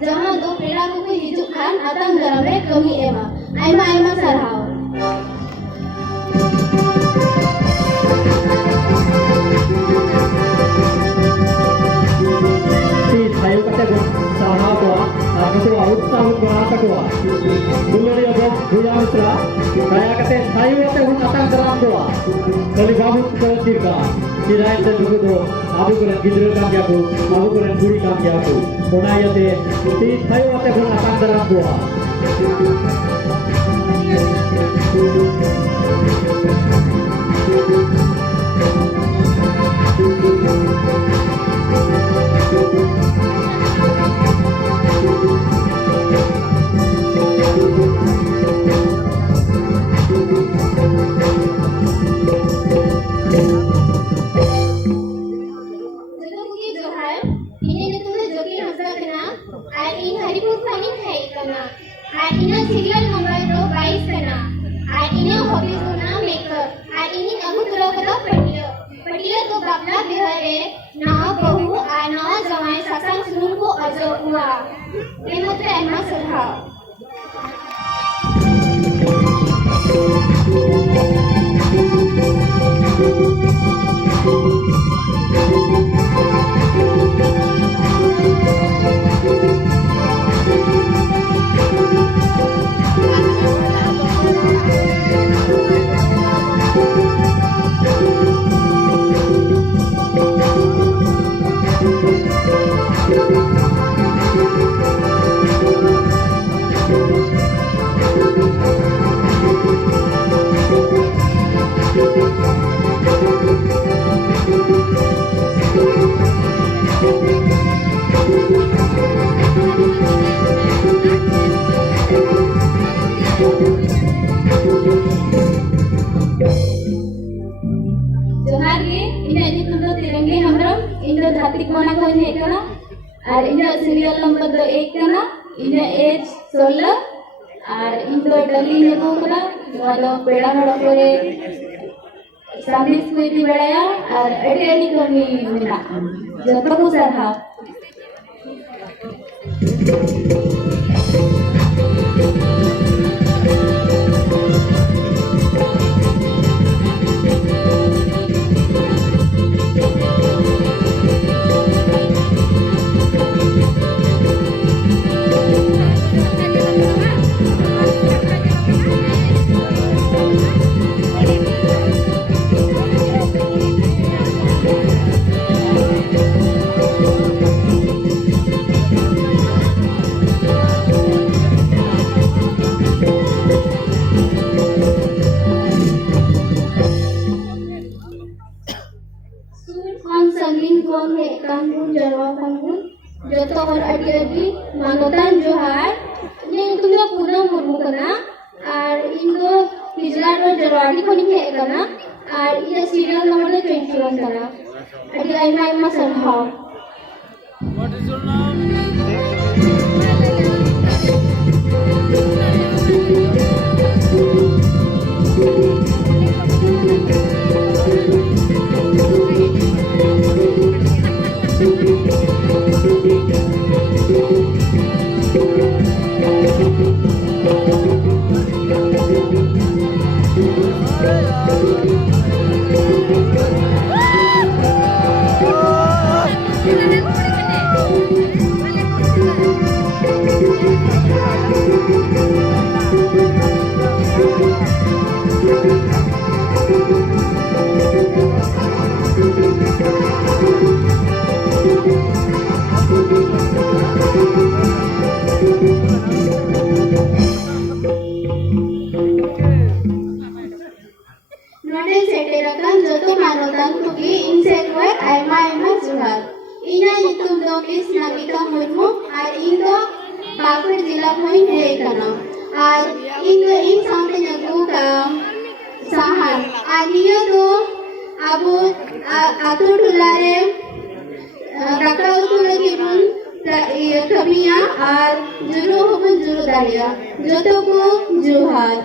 जहाँ दो पेड़ा को हिजुक खान आतंक दाराम रे कमी एमा आयमा आयमा सरहाव। Sayo kata sarhaw koa aku utsaah banata koa duluri abang buya mitra kaya kata sayo kata atang daram koa kali babu kerja kirai te dugu do abu keren gidra kam jago abu keren buri kam jago ona yate ti sayo kata atang daram koa serial number दो 1 कना इन as 16 और इन दो डली ने को कला वालो पेड़ा हड़ करे सामने स्कूटी बेड़ाया और एडी कमी मिला जतो को सरहा sangin kon he kangun jarwa kangun joto hor adi manotan johar ini nyutumnya Puna Murmu kana ar indo Hijrat or Jarwadi khoni he kana ar ida serial number 21 kana adi aima sarhau. What is your name? Node seterakan joto manotan tugi insekwe aima juhar. Ina nyutum do Miss Namita Murmu ar indo Pakur jila hoin he kana ar indo in sante nyagu kam sahar ar iyo do abu atur tulare daka utu lagi mun kamiya ar juru hubun juru daria joto ku juhar.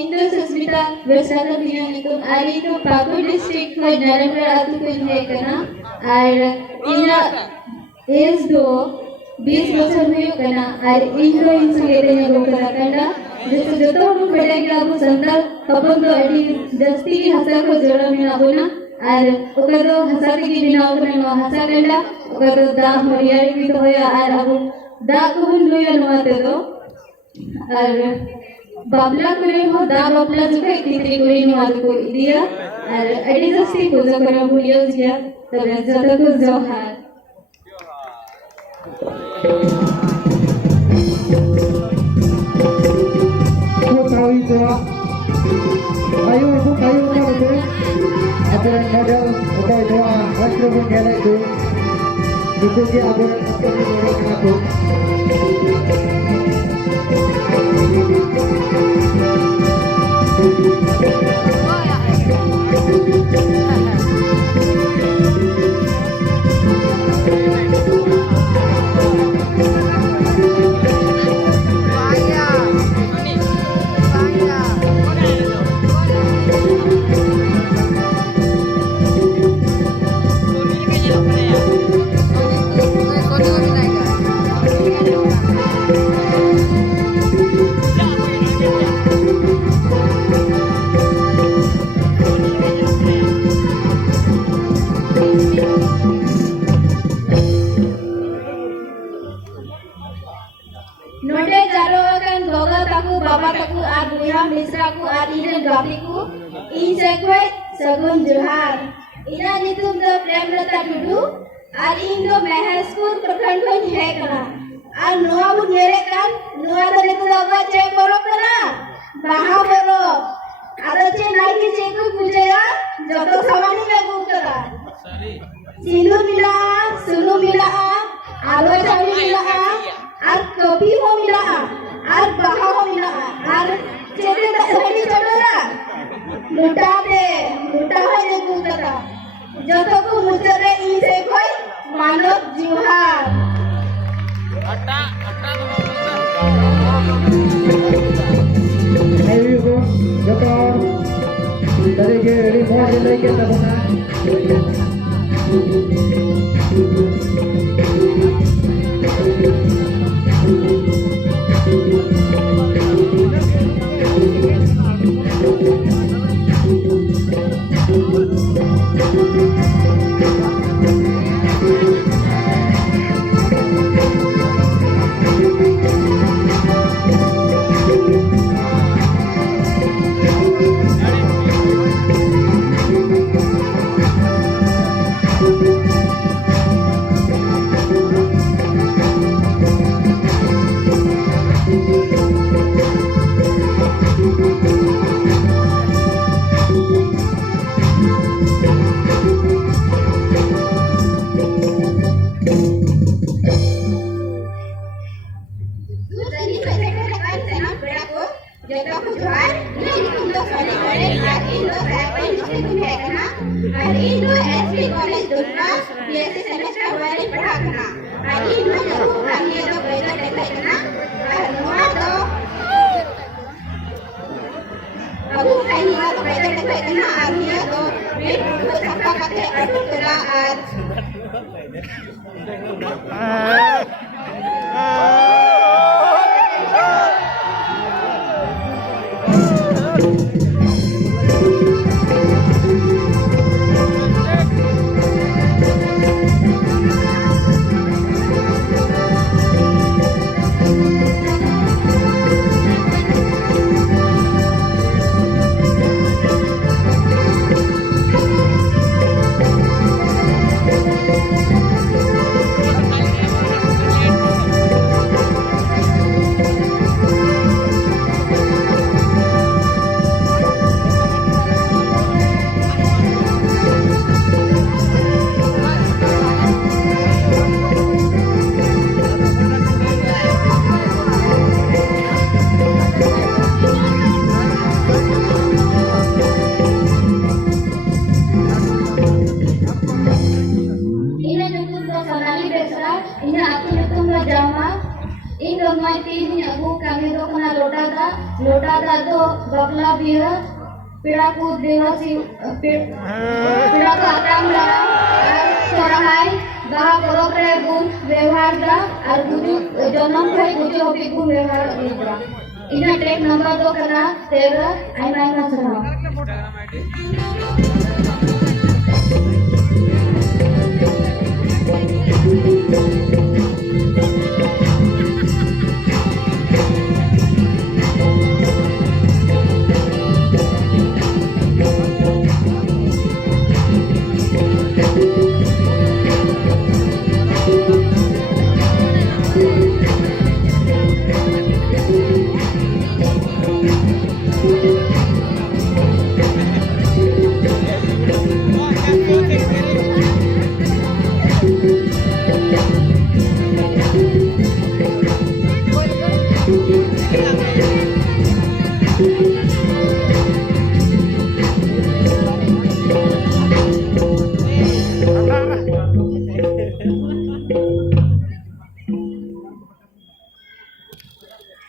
Indo Susmita Besara Dina itu ari itu Pakur district ko Naremra atu ko he kana ar ina age do 20 বছর হয়ে kana ar indo in sangete ne go kana kana joto hum beda gila sandal kapon do adi dasti ki hasa ko jora mina bona ar okado hasa ki bina okane no hasa kanda okado da horiyari ki to hoya ar abu da ko hun loya no ate do ar babla करे हो दा babla juga इतनी कोई नहीं आती कोई दिया और एडिजस की पूजा करा भूलियो जिया तब ज़्यादा कुछ जोहार Aku tahu itu ayo kan itu apa yang model apa itu microphone gala itu dia apa itu Node jaroakan doga taku baba taku ar buya misra ku ar ina gapi ku in sekwe sagun johar ina nitum do premlata dudu ar indo Maheskul Prakhand ko he kana ar noa bu nyere kan noa do nitu doga che boro kana baha boro ado che nai ki che ku pujaya joto samani me gu kana sindu mila sunu mila alo chawli mila R copy हो मिला আর বাহা হইনা আর চেতে হইনি চড়রা লুটাতে লুটা হইনে কুকতা যতকু মুচরে ইসে কই মানব জুহার Ayo ibu, betul. Dari kiri mau jadi kita mana? लोटा तो बकला भी है पीड़ा को देवसी पीड़ा को आराम लगा सोराहाय बाहा बरोब रे गुण व्यवहार दा और गुरु जन्म भाई गुजो भी गुण व्यवहार दा इना ट्रैक नंबर 2 कना 13 आई ना सुना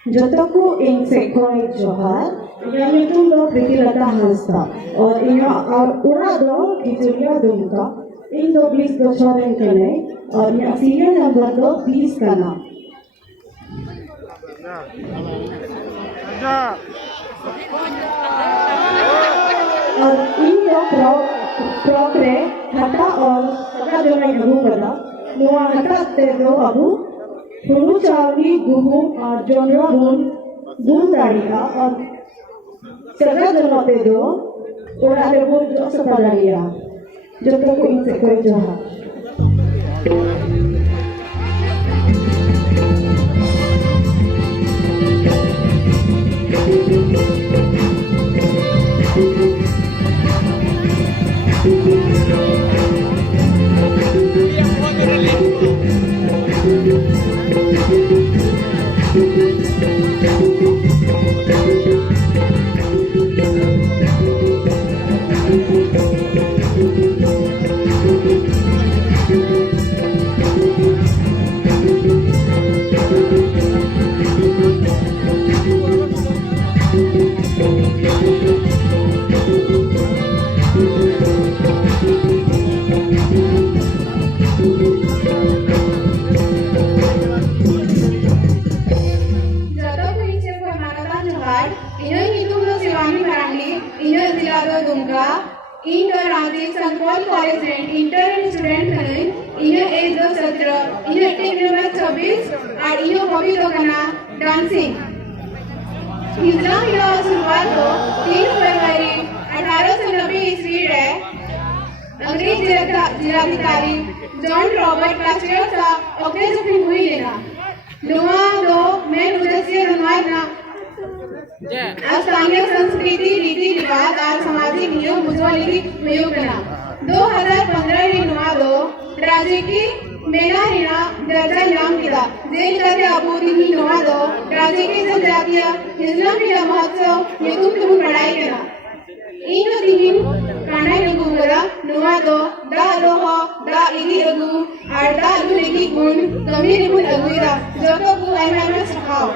जोतोको इन सेखोई जोहार या ᱧᱩᱛᱩᱢ ᱫᱚ ᱯᱨᱤᱛᱤᱞᱚᱛᱟ ᱦᱟᱸᱥᱫᱟ और इᱧᱟᱹᱜ ᱚᱲᱟᱜ ᱫᱚ ᱠᱤᱪᱩᱲᱤᱭᱟ ᱫᱩᱢᱠᱟ ᱤᱧ ᱫᱚ 20 ᱵᱚᱪᱷᱚᱨ ᱨᱮᱱ ᱠᱟᱹᱱᱟᱹᱧ और ᱤᱧᱟᱹᱜ ᱥᱤᱨᱤᱭᱟᱞ नंबर ᱫᱚ 20 ᱠᱟᱱᱟ और ᱤᱧ ᱫᱚ ᱯᱨᱚᱠ ᱨᱮ ᱦᱟᱴᱟ और ᱥᱟᱡᱟ ᱡᱚᱱᱟᱧ ᱟᱹᱜᱩ ᱠᱟᱫᱟ ᱱᱚᱣᱟ ᱦᱟᱴᱟ ᱛᱮᱫᱚ ᱟᱵᱚ हुड़ू चावली गुहूम और जोनरा बुन दाड़िया और सगा जनते दो ओड़ा रे बुन जो सपा दाड़िया जो तो को इनसे कोई जोहा in the Ranchi Sant Paul college rent inter student कने इने एज दो 17 इने टेक्निकल में 26 और इने हॉबी तो करना डांसिंग हिजरा की शुरुआत को 3 फरवरी 1890 ईस्वी है अंग्रेज जिलाधिकारी जॉन रॉबर्ट क्लास्टर का ऑक्टेज फिल्म हुई लेना लुआ दो मेन उद्देश्य रंगवाना स्थानीय संस्कृति रीति रिवाज और सामाजिक नियम मुजवाली प्रयोग करना 2015 री लुआ दो राज्य की मेला रीना दर्जा इनाम किया जेल करके आबूदी की लुआ दो राज्य की जनजातीय हिजला मीडिया महोत्सव ये तुम पढ़ाई करना इन दिन कांडा रघु करा लुआ दो दा रोह दा इगी रघु और दा लुलेगी गुण कमी रिमुन अगुइरा जो तो को एमएमएस खाओ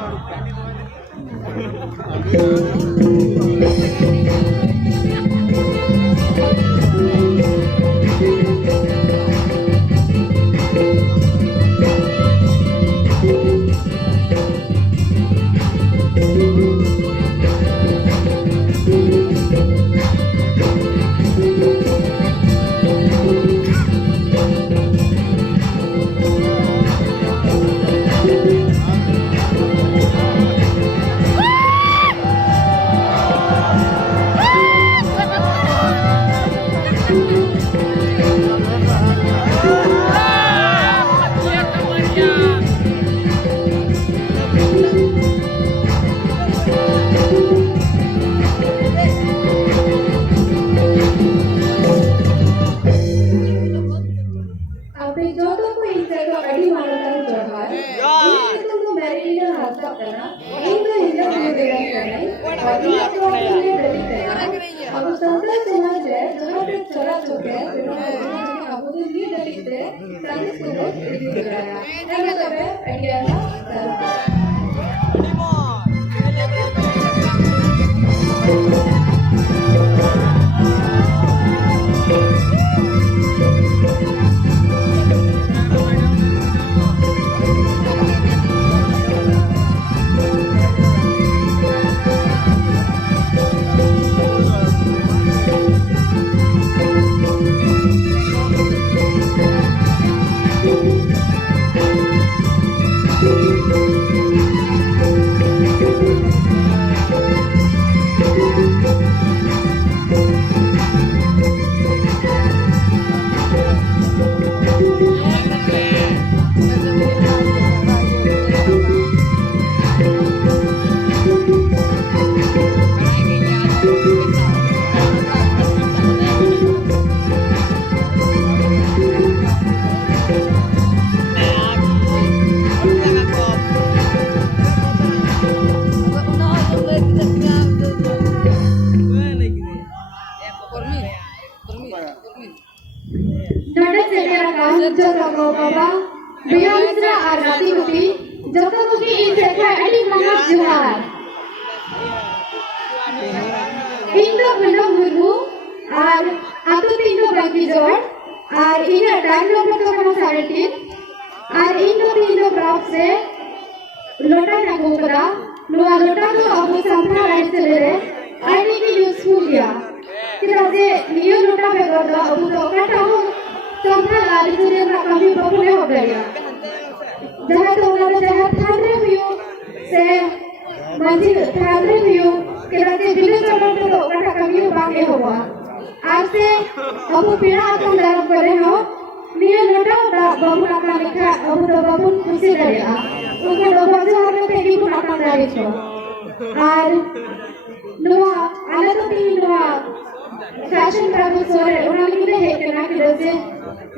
फैशन प्रभु सोरे उन्होंने कितने है कि ना कि जैसे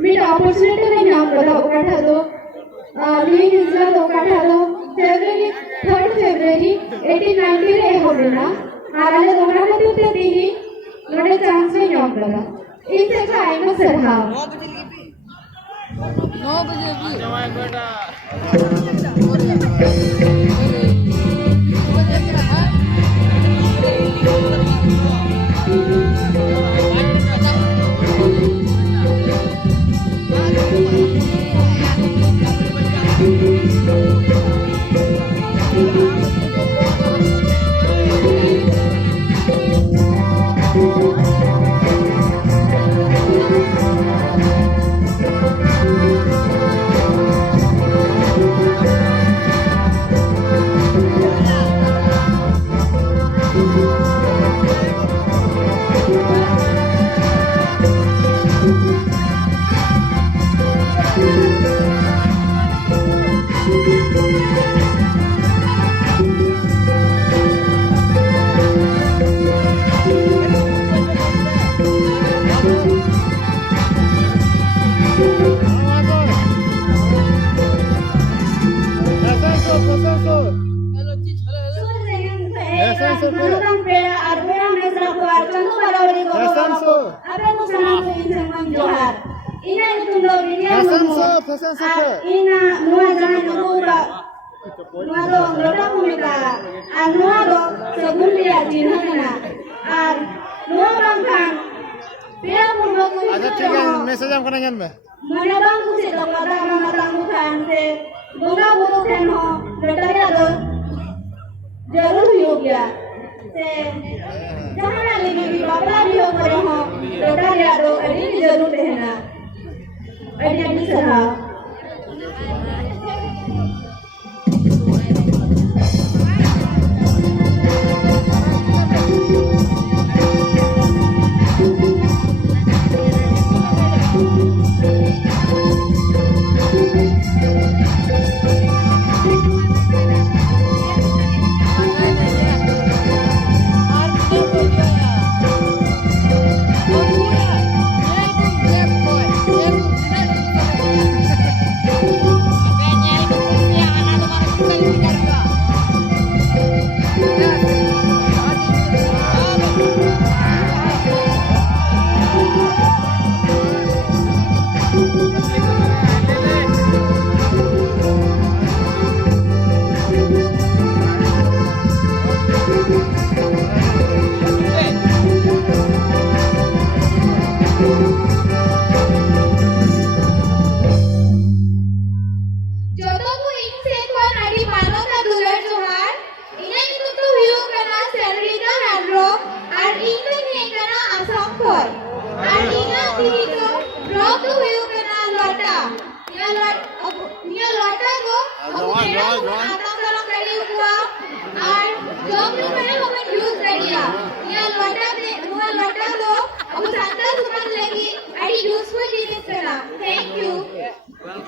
मीट अपॉर्चुनिटी नहीं नाम करा उकाठा दो लीग इज़ला दो उकाठा दो फरवरी 3rd फरवरी 1890 रे होना आराले दोगरा में तो तेरी लोड़े चांस में नाम करा इनसे का आइनो सरहा 9 बजे की जमाए बेटा manutan pera arpera mesra ko archandu barawali ko ko abe ko sanam ko insan johar ina tundo bidiya ina nuwa jana ko ba nuwa do lota kumika ar nuwa do segundia jinhana ar nuwa bangkan pera purbo ko अच्छा ठीक है message हम करेंगे में mana bang ku se dong kata mana tanggu kan se bunga buru kan ho betari ado jarur yoga se jangan lagi di babla di ho ho betari ado ini jarur deh na ini sarah Thank you.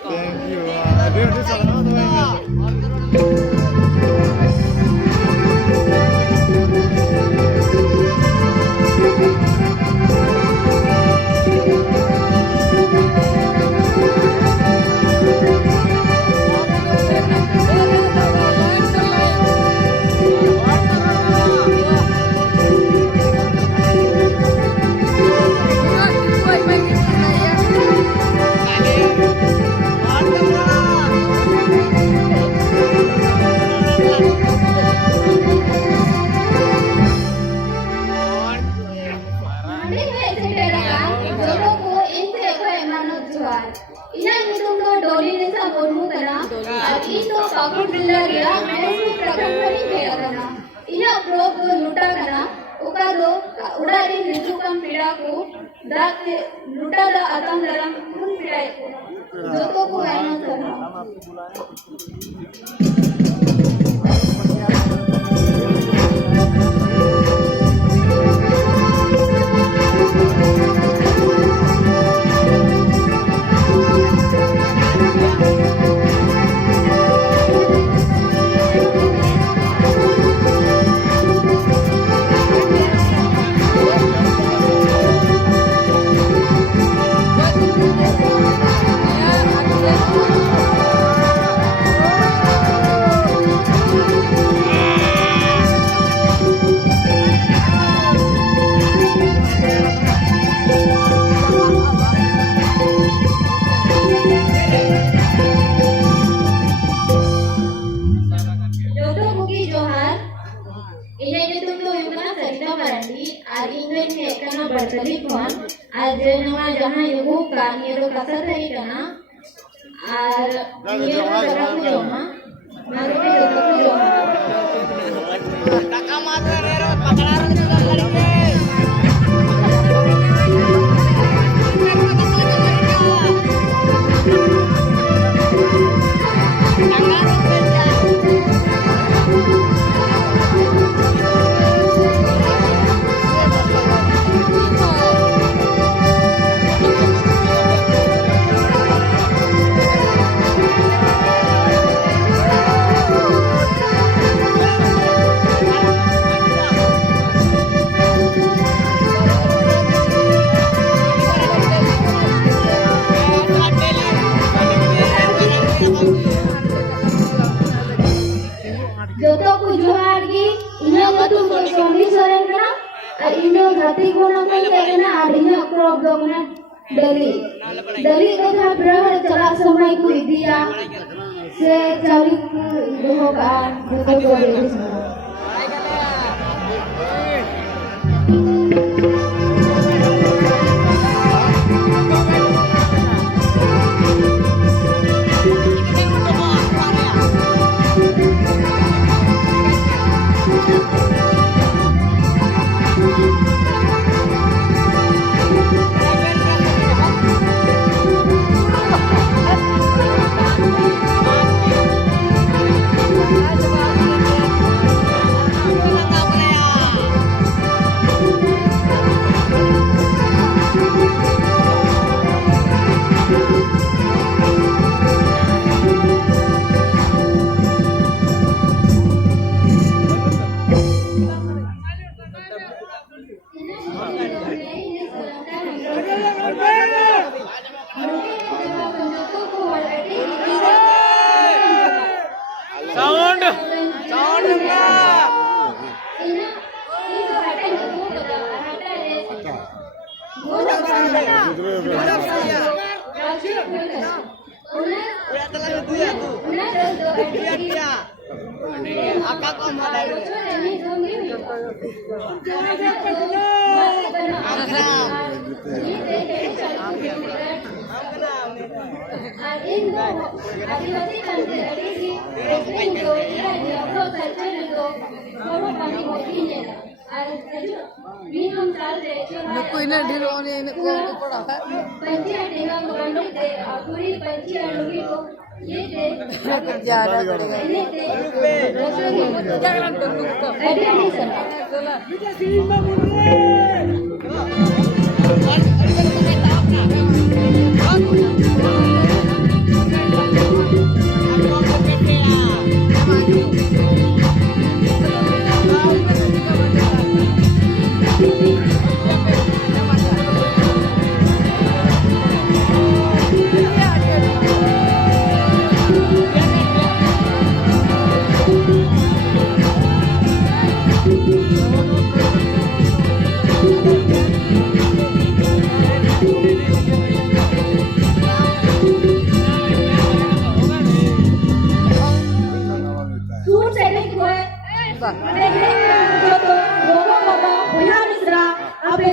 Thank you duty चलना तो जोतो को जोहार गी इन्या मतुम को सोनी सोरेन कना और इन्या घाती को नमन करना और इन्या क्रॉप दो कना डली को था प्रहर चला समय को दिया से चाली को होगा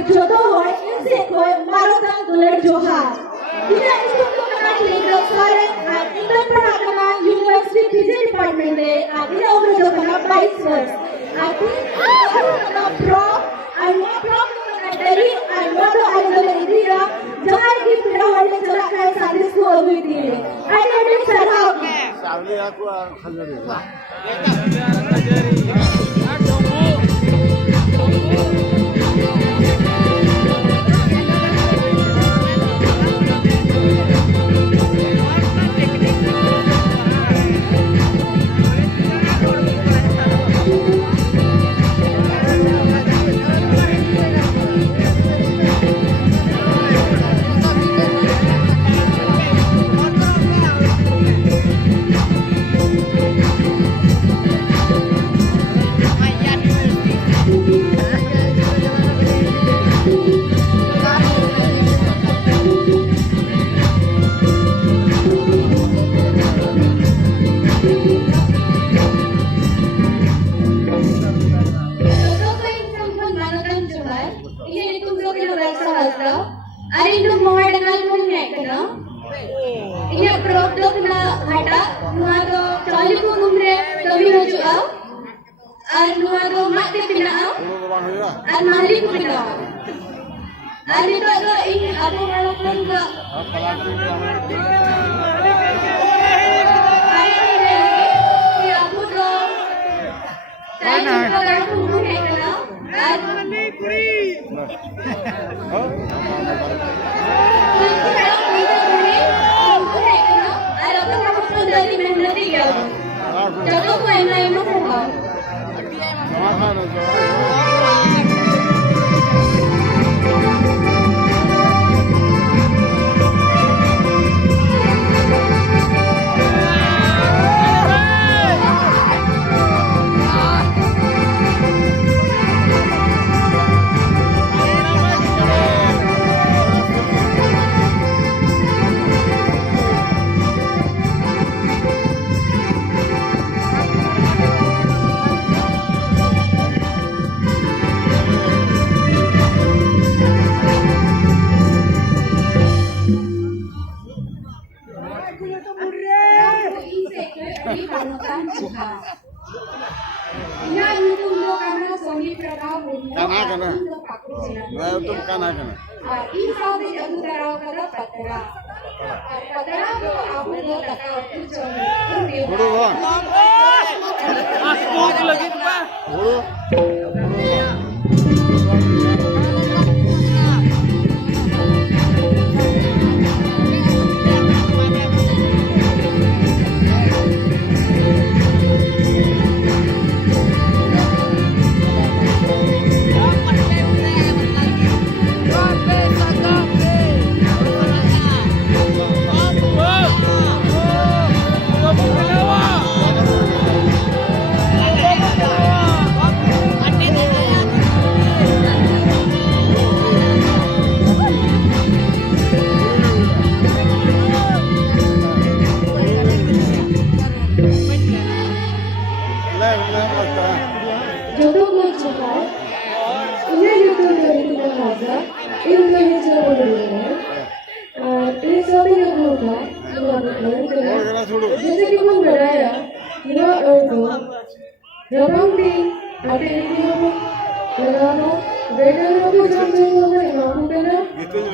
जोतो को देगी Budi Pratapu Kana kana. untuk Paku Cina. Nah, itu kana kana. Ini saudi aku taruh kada patera. Patera tu aku do taka tu cumi. Guru bang. Guru. Jodoh gue cakap, ini jodoh dari kita raja, ini dari jodoh dari ini saudi yang buka, जैसे कि हम बताया यह औरतों रबंग भी आटे की हो लगानो बेटरों को जब जो हो गए मामू करना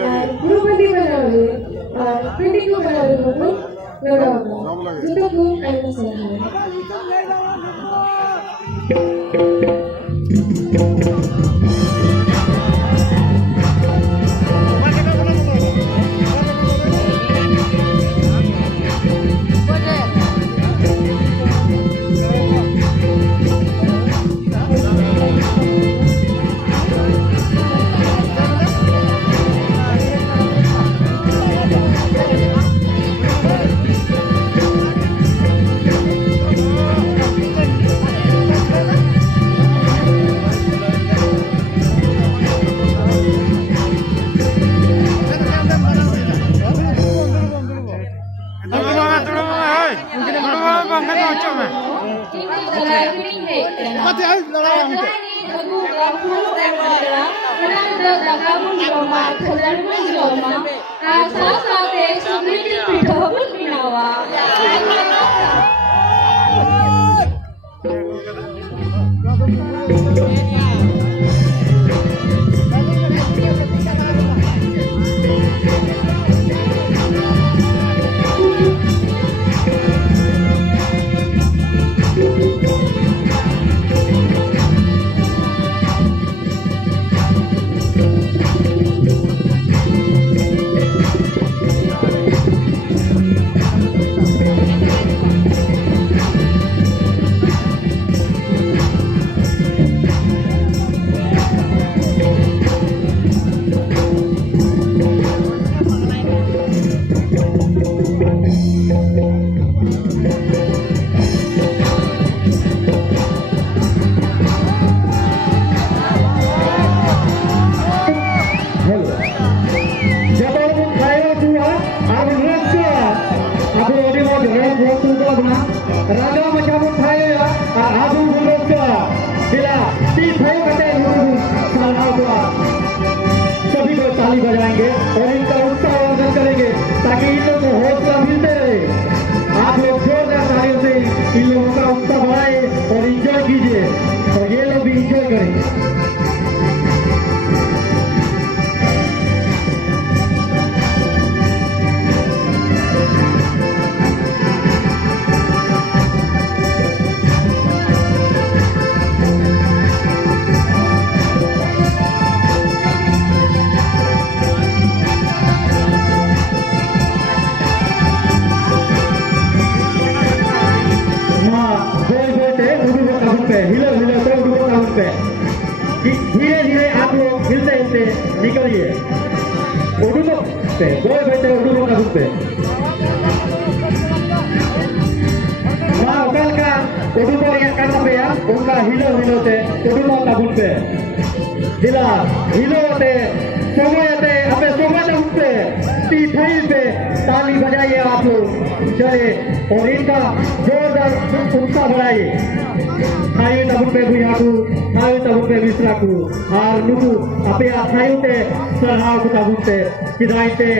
और गुरुपति बना हुए और पिंडी को बना हुए हो लगानो जो तो ऐसा सही है Mati ay lalawan itu. Raga mencabut saya, Abu Buloka, bila तीन कटे साल हुआ सभी को ताली बजाएंगे और इनका उत्साह वर्धन करेंगे ताकि इन लोगों को हौसला मिलते रहे। आप लोग जोरदार तालियों से इन लोगों का उत्साह बढ़ाए और इंजॉय कीजिए और ये लोग भी इंजॉय करें। धीरे धीरे आप लोग हिलते हिलते निकलिए उड़ूबो पे बोल बैठे उड़ूबो का पे माँ उकल का उड़ूबो या करना पे या उनका हिलो हिलो ते उड़ूबो का पे दिला हिलो ते सोमो ते अबे सोमो का पे तीथाई पे ताली बजाइए आप लोग चले और इनका जोरदार उत्साह बढ़ाइए। Ayo tabung pe buyaku, ayo tabung pe misraku, ar nuku ape asayu te sarhau ku tabung te, kidai te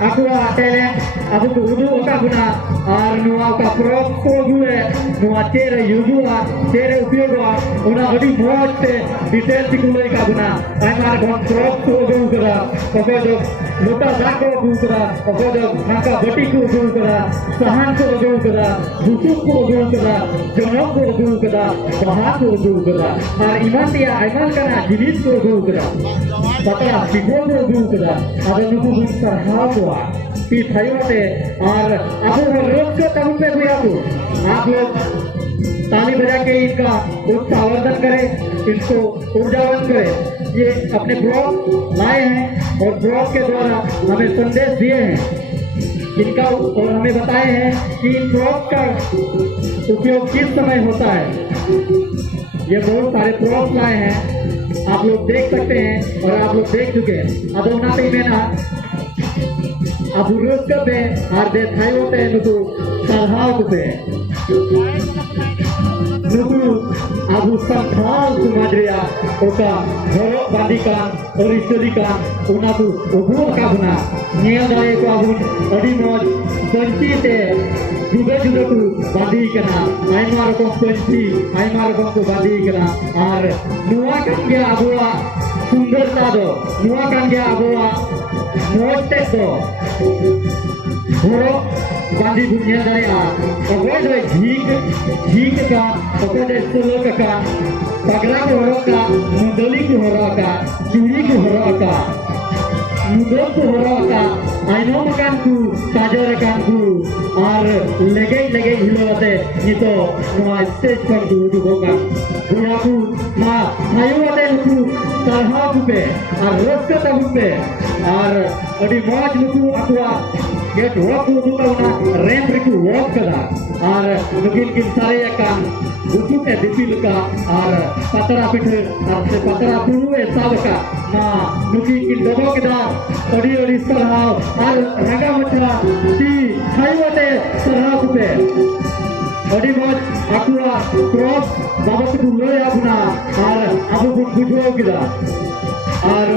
aku talent abu ko udu oka guna ar nuwa ka prop ko gue nuwa chere yugua chere upyoga una adi moj te detail tikulai ka guna aimar gon prop ko gue kara oka jo lota dako gue kara oka jo maka bati ko gue kara sahan ko gue kara busuk ko gue kara jonok ko gue kara bahan ko gue kara ar iman dia aiman kana jinis ko gue kara pata sikol ko gue kara ada nuku gun sarhawa कि भाइयों से और अब वो रोज को तब पे हुआ तो आप लोग ताली बजा के इनका उत्साहवर्धन करें, इनको ऊर्जावान करें। ये अपने ब्लॉग लाए हैं और ब्लॉग के द्वारा हमें संदेश दिए हैं इनका और हमें बताए हैं कि इन ब्लॉग का उपयोग किस समय होता है। ये बहुत सारे ब्लॉग लाए हैं, आप लोग देख सकते हैं और आप लोग देख चुके हैं। अब उन्होंने मेरा Abu Ruska be arde thayo te nuku sarhau te nuku Abu sarhau tu madria oka horo bandikan oristolikan unaku ubu ka guna niel dare ko abun adi moj banci te juga ku bandi kana aimar ko banci aimar ko bandi kana ar nuwa kan ge abua sundarta do nuwa kan ge abua मोटे तो हरो बांधी दुनिया दरिया okay दे झीक का okay दे सुलक का पगड़ा को हरो का मुंडली को हरो का चूड़ी को हरो का मुंडल को हरो का आइनो मकान को काजर कान को और लगे हिलोते ये तो नवा स्टेज पर दू होगा बुआ को मां थायुते को तरहा पे और रोज का तब पे और अभी मौज नुकु अथवा गेट वॉक नुकु ना रैंप रिकु वॉक करा और नुकिन किन सारे काम बुतु के दिपिल का और पतरा पिठे और से पतरा पुरु ए साबका ना नुकिन किन दबो के दा ओडी सरहाव और रंगा मछला ती खाइवते सरहाव पे ओडी मौज अथवा क्रॉस बाबत को लोया अपना और अब बुझो किदा और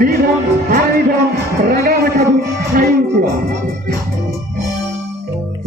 Nidam, hari nidam, raga macam kayu kuat.